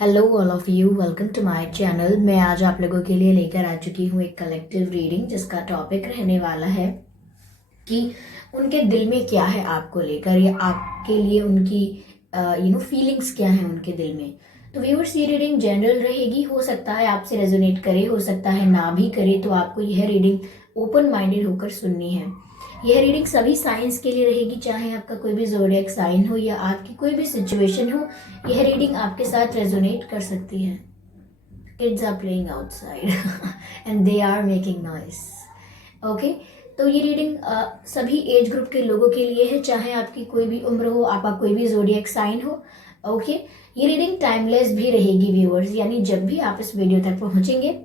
Hello all of you, welcome to my channel. मैं आज आप लोगों के लिए लेकर आ चुकी हूँ एक कलेक्टिव रीडिंग जिसका टॉपिक रहने वाला है कि उनके दिल में क्या है आपको लेकर, या आपके लिए उनकी फीलिंग्स क्या है उनके दिल में। तो व्यूअर्स, ये रीडिंग जनरल रहेगी। हो सकता है आपसे रेजोनेट करे, हो सकता है ना भी करे। तो आपको यह रीडिंग ओपन माइंडेड होकर सुननी है। यह रीडिंग सभी साइंस के लिए रहेगी, चाहे आपका कोई भी ज़ोडिएक साइन हो या आपकी कोई भी सिचुएशन हो। यह रीडिंग आपके साथ रेजोनेट कर सकती है। Kids are playing outside and they are making noise. Okay, तो ये रीडिंग सभी एज ग्रुप के लोगों के लिए है, चाहे आपकी कोई भी उम्र हो, आपका कोई भी ज़ोडिएक साइन हो। ओके, ये रीडिंग टाइमलेस भी रहेगी व्यूअर्स, यानी जब भी आप इस वीडियो तक पहुंचेंगे,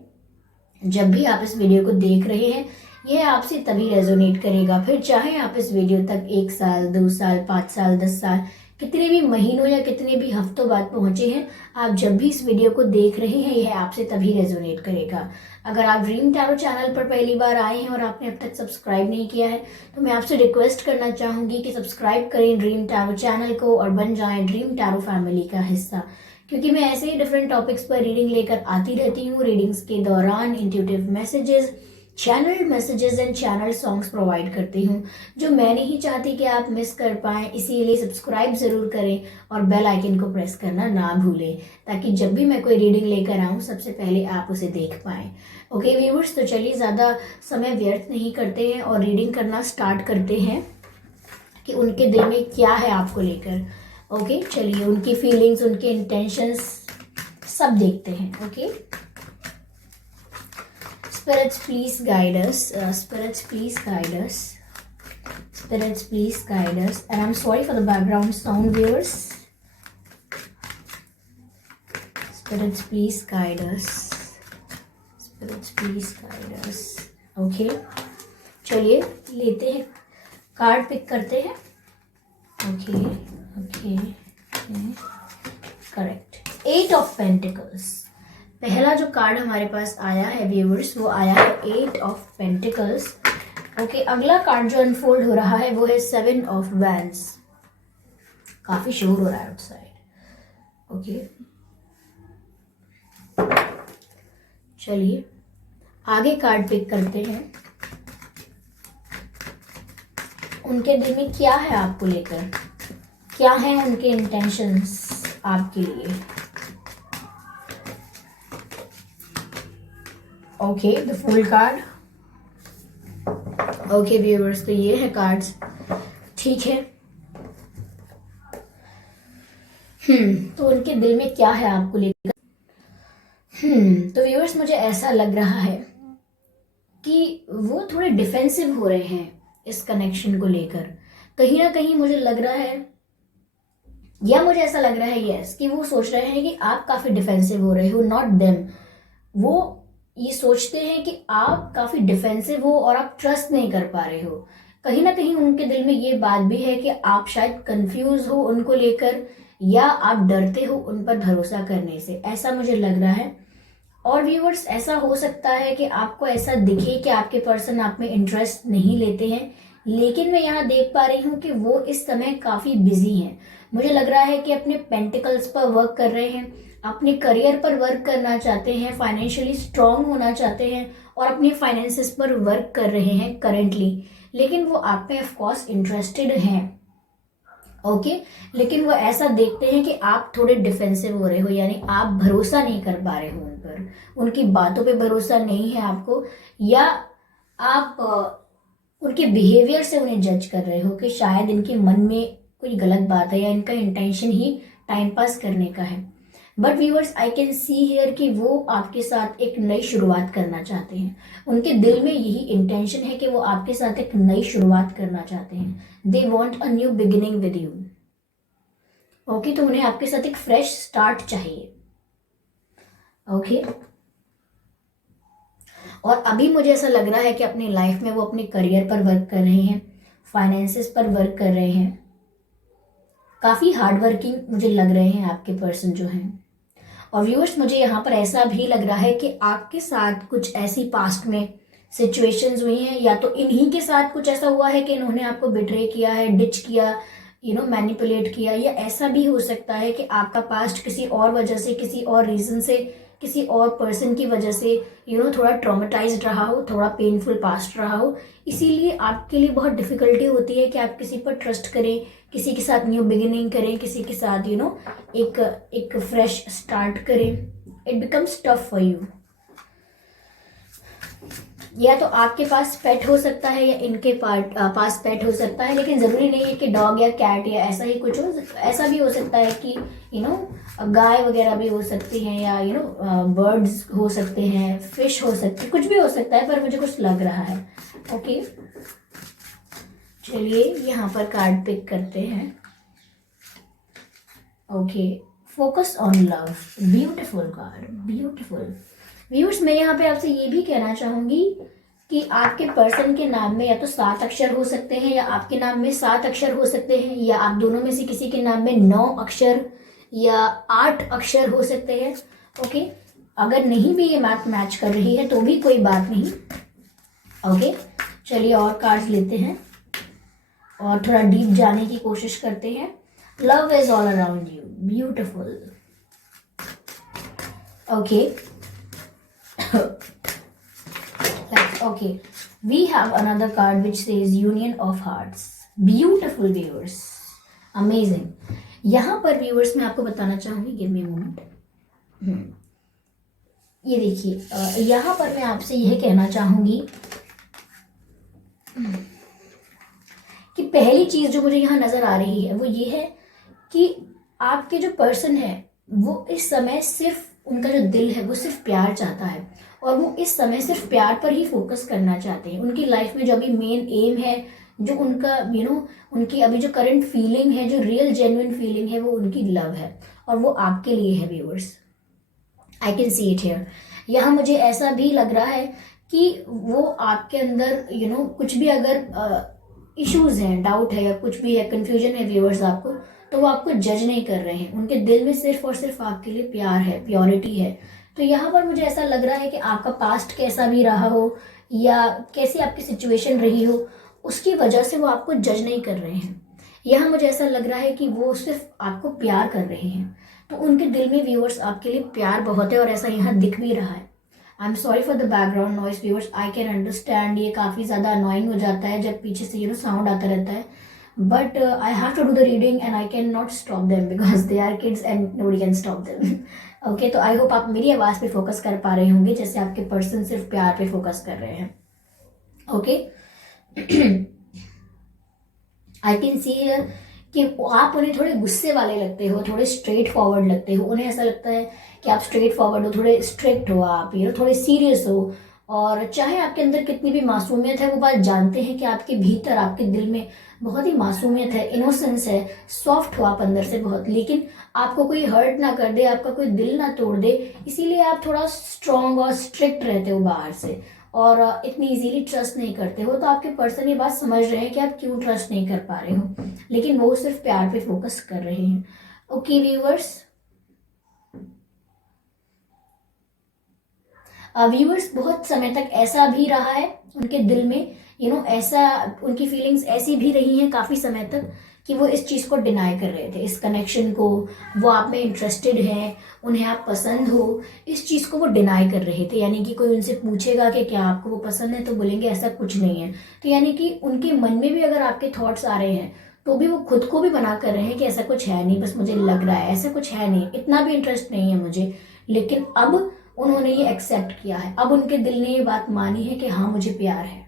जब भी आप इस वीडियो को देख रहे हैं, यह आपसे तभी रेजोनेट करेगा। फिर चाहे आप इस वीडियो तक 1 साल, 2 साल, 5 साल, 10 साल, कितने भी महीनों या कितने भी हफ्तों बाद पहुंचे हैं, आप जब भी इस वीडियो को देख रहे हैं, यह आपसे तभी रेजोनेट करेगा। अगर आप ड्रीम टैरो चैनल पर पहली बार आए हैं और आपने अब तक सब्सक्राइब नहीं किया है, तो मैं आपसे रिक्वेस्ट करना चाहूंगी कि सब्सक्राइब करें ड्रीम टैरो चैनल को और बन जाएं ड्रीम टैरो फैमिली का हिस्सा, क्योंकि मैं ऐसे ही डिफरेंट टॉपिक्स पर रीडिंग लेकर आती रहती हूँ। रीडिंग्स के दौरान intuitive messages, channel messages and channel songs provide करती हूँ, जो मैं नहीं चाहती कि आप मिस कर पाएं। इसीलिए सब्सक्राइब ज़रूर करें और बेल आइकन को प्रेस करना ना भूलें, ताकि जब भी मैं कोई रीडिंग लेकर आऊँ, सबसे पहले आप उसे देख पाएं। ओके व्यूअर्स, तो चलिए ज़्यादा समय व्यर्थ नहीं करते हैं और रीडिंग करना स्टार्ट करते हैं कि उनके दिल में क्या है आपको लेकर। ओके, चलिए उनकी फीलिंग्स, उनके इंटेंशंस सब देखते हैं। Okay, spirits please guide us, spirits please guide us, spirits please guide us. And I'm sorry for the background sound viewers. Spirits please guide us, spirits please guide us. Okay, चलिए लेते हैं, card pick करते हैं। Okay okay, correct, 8 of pentacles. पहला जो card हमारे पास आया है व्यूअर्स, वो आया है 8 ऑफ पेंटिकल्स। ओके, अगला कार्ड जो अनफोल्ड हो रहा है वो है 7 ऑफ वैंड्स। काफी शोर हो रहा है आउटसाइड। ओके, चलिए आगे कार्ड पिक करते हैं। उनके दिल में क्या है आपको लेकर, क्या है उनके इंटेंशंस आपके लिए। Okay, the full card. Okay viewers, तो ये है कार्ड्स, ठीक है। तो उनके दिल में क्या है आपको लेकर। तो व्यूअर्स, मुझे ऐसा लग रहा है कि वो थोड़े डिफेंसिव हो रहे हैं इस कनेक्शन को लेकर। कहीं ना कहीं मुझे लग रहा है, या मुझे ऐसा लग रहा है यस, कि वो सोच रहे हैं कि आप काफी डिफेंसिव हो रहे हो, नॉट देम। वो ये सोचते हैं कि आप काफी डिफेंसिव हो और आप ट्रस्ट नहीं कर पा रहे हो। कहीं ना कहीं उनके दिल में ये बात भी है कि आप शायद कंफ्यूज हो उनको लेकर, या आप डरते हो उन पर भरोसा करने से, ऐसा मुझे लग रहा है। और व्यूअर्स, ऐसा हो सकता है कि आपको ऐसा दिखे कि आपके पर्सन आप में इंटरेस्ट नहीं लेते हैं, लेकिन मैं यहाँ देख पा रही हूँ कि वो इस समय काफी बिजी हैं। मुझे लग रहा है कि अपने पेंटिकल्स पर वर्क कर रहे हैं, अपने करियर पर वर्क करना चाहते हैं, फाइनेंशियली स्ट्रांग होना चाहते हैं और अपने फाइनेंसेस पर वर्क कर रहे हैं करेंटली। लेकिन वो आप में ऑफकोर्स इंटरेस्टेड हैं। ओके, लेकिन वो ऐसा देखते हैं कि आप थोड़े डिफेंसिव हो रहे हो, यानी आप भरोसा नहीं कर पा रहे हो उन पर, उनकी बातों पे भरोसा नहीं है आपको, या आप उनके बिहेवियर से उन्हें जज कर रहे हो कि शायद इनके मन में कोई गलत बात है, या इनका इंटेंशन ही टाइम पास करने का है। But viewers, I can see here कि वो आपके साथ एक नई शुरुआत करना चाहते हैं। उनके दिल में यही इंटेंशन है कि वो आपके साथ एक नई शुरुआत करना चाहते हैं। They want a new beginning with you. Okay, तो उन्हें आपके साथ एक फ्रेश स्टार्ट चाहिए। ओके, और अभी मुझे ऐसा लग रहा है कि अपनी लाइफ में वो अपने करियर पर वर्क कर रहे हैं, फाइनेंसेस पर वर्क कर रहे हैं। काफी हार्ड वर्किंग मुझे लग रहे हैं आपके पर्सन जो हैं। और व्यूअर्स, मुझे यहाँ पर ऐसा भी लग रहा है कि आपके साथ कुछ ऐसी पास्ट में सिचुएशंस हुई हैं, या तो इन्हीं के साथ कुछ ऐसा हुआ है कि इन्होंने आपको बिट्रे किया है, डिच किया, मैनिपुलेट किया, या ऐसा भी हो सकता है कि आपका पास्ट किसी और वजह से, किसी और रीज़न से, किसी और पर्सन की वजह से थोड़ा ट्रॉमेटाइज्ड रहा हो, थोड़ा पेनफुल पास्ट रहा हो। इसीलिए आपके लिए बहुत डिफ़िकल्टी होती है कि आप किसी पर ट्रस्ट करें, किसी के साथ न्यू बिगिनिंग करें, किसी के साथ एक फ्रेश स्टार्ट करें। It becomes tough for you. या तो आपके पास पेट हो सकता है या इनके पास पेट हो सकता है, लेकिन ज़रूरी नहीं है कि डॉग या कैट या ऐसा ही कुछ हो। ऐसा भी हो सकता है कि गाय वगैरह भी हो सकती हैं, या बर्ड्स हो सकते हैं, फिश हो सकती है, कुछ भी हो सकता है, पर मुझे कुछ लग रहा है। ओके, चलिए यहाँ पर कार्ड पिक करते हैं। Okay, focus on love, beautiful card, beautiful. Viewers, मैं यहाँ पे आपसे ये भी कहना चाहूँगी कि आपके पर्सन के नाम में या तो 7 अक्षर हो सकते हैं, या आपके नाम में 7 अक्षर हो सकते हैं, या आप दोनों में से किसी के नाम में 9 अक्षर या 8 अक्षर हो सकते हैं। ओके, अगर नहीं भी ये मैच कर रही है तो भी कोई बात नहीं। ओके, चलिए और कार्ड्स लेते हैं और थोड़ा डीप जाने की कोशिश करते हैं। Love is all around you, beautiful. Okay, okay, we have another card which says Union of Hearts, beautiful viewers, amazing। यहाँ पर viewers मैं आपको बताना चाहूँगी, give me a moment। ये देखिए, यहाँ पर मैं आपसे यह कहना चाहूँगी कि पहली चीज़ जो मुझे यहाँ नज़र आ रही है वो ये है कि आपके जो पर्सन है वो इस समय सिर्फ, उनका जो दिल है वो सिर्फ प्यार चाहता है, और वो इस समय सिर्फ प्यार पर ही फोकस करना चाहते हैं। उनकी लाइफ में जो अभी मेन एम है, जो उनका उनकी अभी जो करंट फीलिंग है, जो रियल जेन्युइन फीलिंग है, वो उनकी लव है, और वो आपके लिए है viewers. I can see it here. यहाँ मुझे ऐसा भी लग रहा है कि वो आपके अंदर कुछ भी अगर इश्यूज हैं, डाउट है या कुछ भी है, कंफ्यूजन है व्यूअर्स आपको, तो वो आपको जज नहीं कर रहे हैं। उनके दिल में सिर्फ और सिर्फ आपके लिए प्यार है, प्योरिटी है। तो यहाँ पर मुझे ऐसा लग रहा है कि आपका पास्ट कैसा भी रहा हो या कैसी आपकी सिचुएशन रही हो, उसकी वजह से वो आपको जज नहीं कर रहे हैं। यहाँ मुझे ऐसा लग रहा है कि वो सिर्फ आपको प्यार कर रहे हैं। तो उनके दिल में व्यूअर्स आपके लिए प्यार बहुत है, और ऐसा यहाँ दिख भी रहा है। I am sorry for the background noise viewers, I can understand, ये काफ़ी ज़्यादा अनोइंग हो जाता है जब पीछे से साउंड आता रहता है, but I have to do the reading and I can not stop them because they are kids and nobody can stop them. Okay, तो आई होप आप मेरी आवाज़ पे फोकस कर पा रहे होंगे, जैसे आपके पर्सन सिर्फ प्यार पे फोकस कर रहे हैं। ओके, आई कैन सी कि आप उन्हें थोड़े गुस्से वाले लगते हो, थोड़े स्ट्रेट फॉरवर्ड लगते हो। उन्हें ऐसा लगता है कि आप स्ट्रेट फॉरवर्ड हो, थोड़े स्ट्रिक्ट हो, आप थोड़े सीरियस हो, और चाहे आपके अंदर कितनी भी मासूमियत है, वो बात जानते हैं कि आपके भीतर, आपके दिल में बहुत ही मासूमियत है, इनोसेंस है, सॉफ्ट हो आप अंदर से बहुत, लेकिन आपको कोई हर्ट ना कर दे, आपका कोई दिल ना तोड़ दे, इसीलिए आप थोड़ा स्ट्रॉन्ग और स्ट्रिक्ट रहते हो बाहर से, और इतनी इजीली ट्रस्ट नहीं करते हो। तो आपके पर्सन ये बात समझ रहे हैं कि आप क्यों ट्रस्ट नहीं कर पा रहे हो, लेकिन वो सिर्फ प्यार पे फोकस कर रहे हैं। ओके व्यूअर्स, व्यूअर्स बहुत समय तक ऐसा भी रहा है उनके दिल में, ऐसा उनकी फीलिंग्स ऐसी भी रही हैं काफ़ी समय तक कि वो इस चीज़ को डिनाई कर रहे थे, इस कनेक्शन को, वो आप में इंटरेस्टेड हैं, उन्हें आप पसंद हो, इस चीज़ को वो डिनाई कर रहे थे। यानी कि कोई उनसे पूछेगा कि क्या आपको वो पसंद है, तो बोलेंगे ऐसा कुछ नहीं है। तो यानी कि उनके मन में भी अगर आपके थॉट्स आ रहे हैं तो भी वो खुद को भी मना कर रहे हैं कि ऐसा कुछ है नहीं, बस मुझे लग रहा है, ऐसा कुछ है नहीं, इतना भी इंटरेस्ट नहीं है मुझे। लेकिन अब उन्होंने ये एक्सेप्ट किया है, अब उनके दिल ने ये बात मानी है कि हाँ मुझे प्यार है।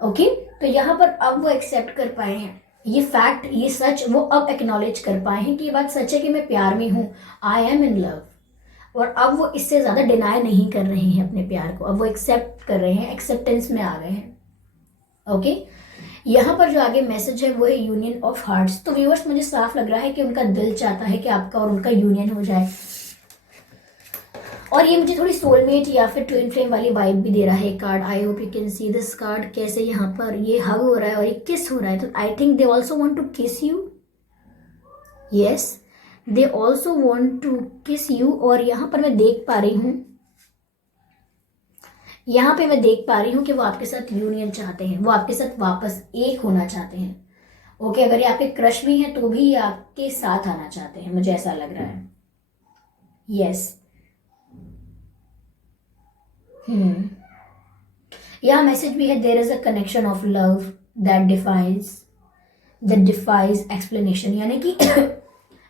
ओके, तो यहाँ पर अब वो एक्सेप्ट कर पाए हैं ये फैक्ट, ये सच वो अब एक्नॉलेज कर पाए हैं कि ये बात सच है कि मैं प्यार में हूँ, आई एम इन लव। और अब वो इससे ज़्यादा डिनाई नहीं कर रहे हैं अपने प्यार को, अब वो एक्सेप्ट कर रहे हैं, एक्सेप्टेंस में आ गए हैं। ओके, यहाँ पर जो आगे मैसेज है वो है यूनियन ऑफ हार्ट्स। तो व्यूअर्स मुझे साफ लग रहा है कि उनका दिल चाहता है कि आपका और उनका यूनियन हो जाए, और ये मुझे थोड़ी सोलमेट या फिर ट्विन फ्लेम वाली वाइब भी दे रहा है card. I hope you can see this card, कैसे यहाँ पर ये हग हो रहा है और ये किस हो रहा है। तो I think they also want to kiss you, yes they also want to kiss you. और यहाँ पर मैं देख पा रही हूँ, यहाँ पे मैं देख पा रही हूँ कि वो आपके साथ यूनियन चाहते हैं, वो आपके साथ वापस एक होना चाहते हैं। ओके, अगर ये आपके क्रश भी हैं तो भी ये आपके साथ आना चाहते हैं, मुझे ऐसा लग रहा है। यस। यह मैसेज भी है, there is a connection of love that defies explanation, यानी कि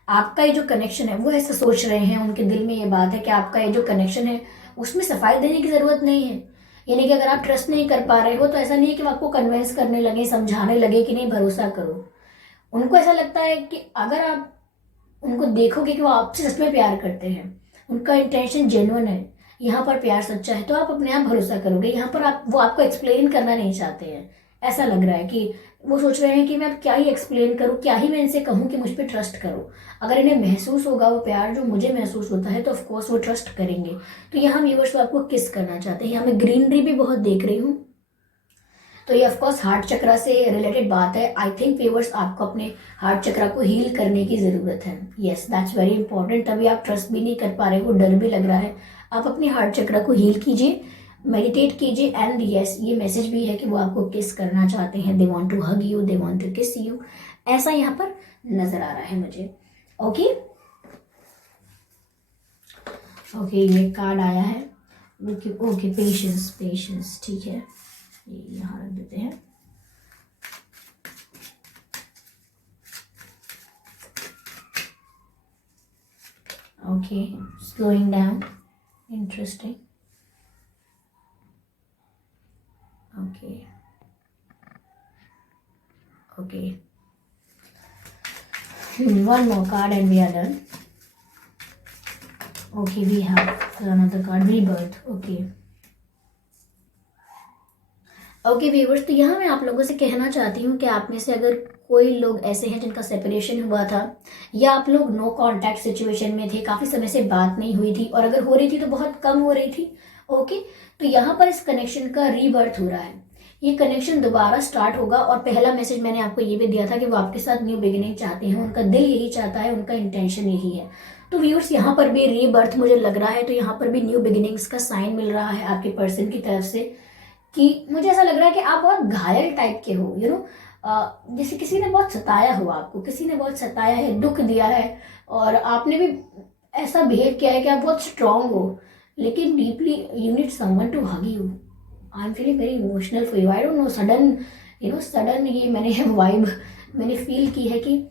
आपका ये जो कनेक्शन है वो ऐसा सोच रहे हैं, उनके दिल में ये बात है कि आपका ये जो कनेक्शन है उसमें सफाई देने की जरूरत नहीं है। यानी कि अगर आप ट्रस्ट नहीं कर पा रहे हो तो ऐसा नहीं है कि वो आपको कन्विंस करने लगे, समझाने लगे कि नहीं भरोसा करो। उनको ऐसा लगता है कि अगर आप उनको देखोगे कि वो आपसे सच में प्यार करते हैं, उनका इंटेंशन जेन्युइन है, यहाँ पर प्यार सच्चा है, तो आप अपने आप भरोसा करोगे। यहाँ पर वो आपको एक्सप्लेन करना नहीं चाहते हैं। ऐसा लग रहा है कि वो सोच रहे हैं कि मैं अब क्या ही एक्सप्लेन करूँ, क्या ही मैं इनसे कहूँ कि मुझ पर ट्रस्ट करो। अगर इन्हें महसूस होगा वो प्यार जो मुझे महसूस होता है तो ऑफकोर्स वो ट्रस्ट करेंगे। तो यहाँ व्यूअर्स आपको किस करना चाहते हैं। यहाँ मैं ग्रीनरी भी बहुत देख रही हूँ, तो ये ऑफकोर्स हार्ट चक्रा से रिलेटेड बात है। आई थिंक व्यूअर्स आपको अपने हार्ट चक्रा को हील करने की ज़रूरत है। Yes, that's very important. तभी आप ट्रस्ट भी नहीं कर पा रहे हो, डर भी लग रहा है। आप अपने हार्ट चक्रा को हील कीजिए, मेडिटेट कीजिए, एंड यस ये मैसेज भी है कि वो आपको किस करना चाहते हैं। They want to hug you, they want to kiss you, ऐसा यहाँ पर नजर आ रहा है मुझे। ओके ओके, ये कार्ड आया है। ओके ओके, पेशेंस पेशेंस, ठीक है, ये यहाँ रख देते हैं। Okay, slowing down, interesting. Okay okay, one more card and we are done. Okay, we have another card, rebirth. Okay okay viewers, तो यहाँ मैं आप लोगों से कहना चाहती हूँ कि आप में से अगर कोई लोग ऐसे हैं जिनका सेपरेशन हुआ था, या आप लोग नो कांटेक्ट सिचुएशन में थे, काफ़ी समय से बात नहीं हुई थी, और अगर हो रही थी तो बहुत कम हो रही थी। ओके, तो यहाँ पर इस कनेक्शन का रीबर्थ हो रहा है। ये कनेक्शन दोबारा स्टार्ट होगा, और पहला मैसेज मैंने आपको ये भी दिया था कि वो आपके साथ न्यू बिगिनिंग चाहते हैं, उनका दिल यही चाहता है, उनका इंटेंशन यही है। तो व्यूअर्स यहाँ पर भी रीबर्थ मुझे लग रहा है, तो यहाँ पर भी न्यू बिगिनिंग्स का साइन मिल रहा है आपके पर्सन की तरफ से, कि मुझे ऐसा लग रहा है कि आप बहुत घायल टाइप के हो, जैसे किसी ने बहुत सताया हो आपको, किसी ने बहुत सताया है, दुख दिया है, और आपने भी ऐसा बिहेव किया है कि आप बहुत स्ट्रांग हो, लेकिन deeply you need someone to hug you. I am feeling very emotional for you. I don't know, sudden ये मैंने वाइब मैंने फील की है कि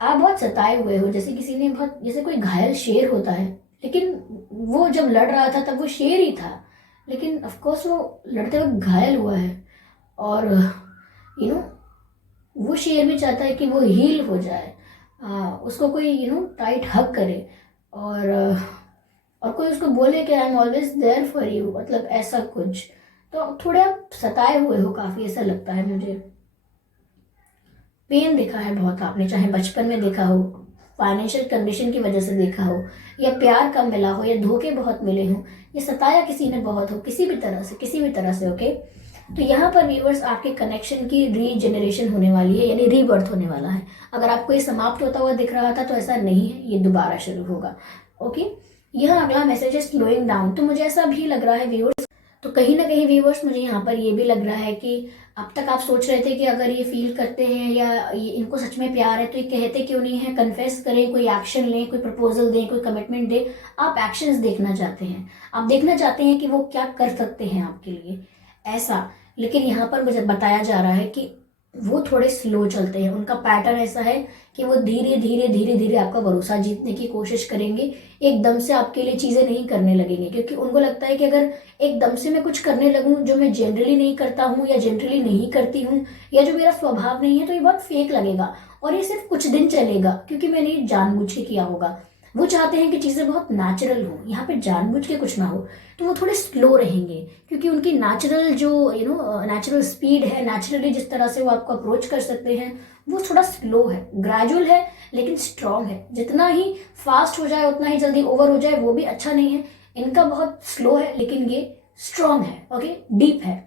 आप बहुत सताए हुए हो, जैसे किसी ने बहुत, जैसे कोई घायल शेर होता है, लेकिन वो जब लड़ रहा था तब वो शेर ही था, लेकिन ऑफ कोर्स वो लड़ते वक्त घायल हुआ है, और यू नो वो शेर भी चाहता है कि वो हील हो जाए, उसको कोई टाइट हग करे, और कोई उसको बोले कि I am always there for you, मतलब ऐसा कुछ। तो थोड़े आप सताए हुए हो काफ़ी, ऐसा लगता है मुझे। पेन देखा है बहुत आपने, चाहे बचपन में देखा हो, फाइनेंशियल कंडीशन की वजह से देखा हो, या प्यार कम मिला हो, या धोखे बहुत मिले हों, या सताया किसी ने बहुत हो, किसी भी तरह से। ओके, तो यहाँ पर व्यूअर्स आपके कनेक्शन की रीजनरेशन होने वाली है, यानी रीबर्थ होने वाला है। अगर आपको ये समाप्त होता हुआ दिख रहा था तो ऐसा नहीं है, ये दोबारा शुरू होगा। ओके, यह अगला मैसेज है स्लोइंग डाउन। तो मुझे ऐसा भी लग रहा है व्यूअर्स, तो कहीं ना कहीं व्यूअर्स मुझे यहाँ पर ये भी लग रहा है कि अब तक आप सोच रहे थे कि अगर ये फील करते हैं या इनको सच में प्यार है तो ये कहते क्यों नहीं है, कन्फेस करें, कोई एक्शन लें, कोई प्रपोजल दें, कोई कमिटमेंट दें। आप एक्शंस देखना चाहते हैं, आप देखना चाहते हैं कि वो क्या कर सकते हैं आपके लिए, ऐसा। लेकिन यहाँ पर मुझे बताया जा रहा है कि वो थोड़े स्लो चलते हैं, उनका पैटर्न ऐसा है कि वो धीरे धीरे धीरे धीरे आपका भरोसा जीतने की कोशिश करेंगे, एकदम से आपके लिए चीज़ें नहीं करने लगेंगे, क्योंकि उनको लगता है कि अगर एकदम से मैं कुछ करने लगूं जो मैं जनरली नहीं करता हूं या जनरली नहीं करती हूं, या जो मेरा स्वभाव नहीं है, तो ये बहुत फेक लगेगा, और ये सिर्फ कुछ दिन चलेगा, क्योंकि मैंने ये जानबूझ के किया होगा। वो चाहते हैं कि चीज़ें बहुत नेचुरल हो, यहाँ पे जानबूझ के कुछ ना हो, तो वो थोड़े स्लो रहेंगे, क्योंकि उनकी नेचुरल जो नेचुरल स्पीड है, नेचुरली जिस तरह से वो आपको अप्रोच कर सकते हैं, वो थोड़ा स्लो है, ग्रेजुअल है, लेकिन स्ट्रांग है। जितना ही फास्ट हो जाए उतना ही जल्दी ओवर हो जाए वो भी अच्छा नहीं है। इनका बहुत स्लो है, लेकिन ये स्ट्रांग है, ओके, डीप है।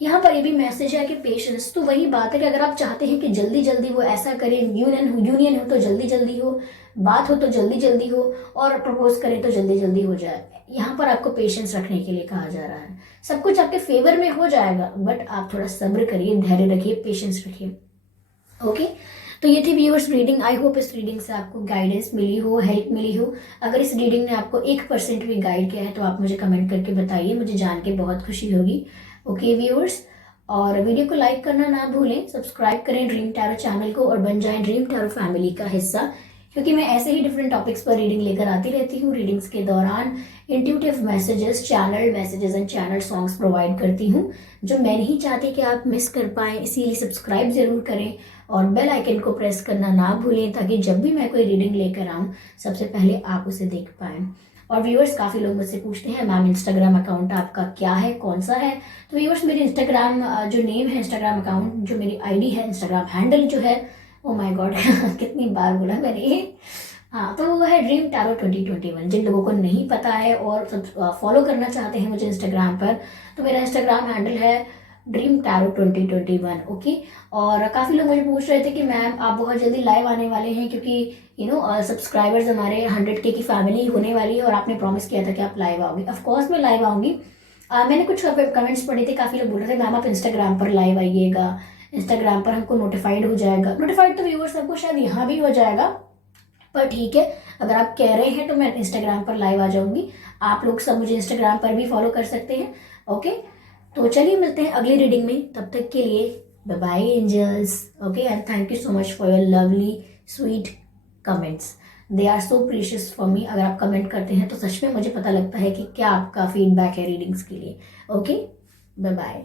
यहाँ पर ये भी मैसेज है कि पेशेंस। तो वही बात है कि अगर आप चाहते हैं कि जल्दी जल्दी वो ऐसा करें, यूनियन हो तो जल्दी जल्दी हो, बात हो तो जल्दी जल्दी हो, और प्रपोज करें तो जल्दी जल्दी हो जाए, यहाँ पर आपको पेशेंस रखने के लिए कहा जा रहा है। सब कुछ आपके फेवर में हो जाएगा, बट आप थोड़ा सब्र करिए, धैर्य रखिए, पेशेंस रखिए। ओके, तो ये थी व्यूअर्स रीडिंग। आई होप इस रीडिंग से आपको गाइडेंस मिली हो, हेल्प मिली हो। अगर इस रीडिंग ने आपको 1% भी गाइड किया है तो आप मुझे कमेंट करके बताइए, मुझे जान के बहुत खुशी होगी। ओके व्यूअर्स, और वीडियो को लाइक करना ना भूलें, सब्सक्राइब करें ड्रीम टैरो चैनल को और बन जाएं ड्रीम टैरो फैमिली का हिस्सा, क्योंकि मैं ऐसे ही डिफरेंट टॉपिक्स पर रीडिंग लेकर आती रहती हूँ। रीडिंग्स के दौरान intuitive messages, channel messages and channel songs provide करती हूँ, जो मैं नहीं चाहती कि आप मिस कर पाएं। इसीलिए सब्सक्राइब जरूर करें और बेल आइकन को प्रेस करना ना भूलें, ताकि जब भी मैं कोई रीडिंग लेकर आऊँ सबसे पहले आप उसे देख पाएं। और व्यूअर्स, काफ़ी लोग मुझसे पूछते हैं मैम इंस्टाग्राम अकाउंट आपका क्या है, कौन सा है। तो व्यूअर्स, मेरी इंस्टाग्राम जो नेम है, इंस्टाग्राम अकाउंट जो मेरी आईडी है, इंस्टाग्राम हैंडल जो है, ओ माय गॉड कितनी बार बोला मैंने ये, हाँ, तो वो है ड्रीम टैरो 2021। जिन लोगों को नहीं पता है और सब फॉलो करना चाहते हैं मुझे इंस्टाग्राम पर, तो मेरा इंस्टाग्राम हैंडल है ड्रीम टैरो 2021। ओके, और काफ़ी लोग मुझे पूछ रहे थे कि मैम आप बहुत जल्दी लाइव आने वाले हैं, क्योंकि सब्सक्राइबर्स हमारे 100K की फैमिली होने वाली है और आपने प्रॉमिस किया था कि आप लाइव आओगे। ऑफकोर्स मैं लाइव आऊँगी। मैंने कुछ कमेंट्स पढ़े थे, काफ़ी लोग बोल रहे थे मैम आप इंस्टाग्राम पर लाइव आइएगा, इंस्टाग्राम पर हमको नोटिफाइड हो जाएगा। नोटिफाइड तो व्यूअर्स सबको शायद यहाँ भी हो जाएगा, पर ठीक है, अगर आप कह रहे हैं तो मैं इंस्टाग्राम पर लाइव आ जाऊंगी। आप लोग सब मुझे इंस्टाग्राम पर भी फॉलो कर सकते हैं। ओके, तो चलिए मिलते हैं अगली रीडिंग में, तब तक के लिए bye bye angels. Okay, and thank you so much for your lovely sweet comments, they are so precious for me. अगर आप कमेंट करते हैं तो सच में मुझे पता लगता है कि क्या आपका फीडबैक है रीडिंग्स के लिए। Okay, bye bye.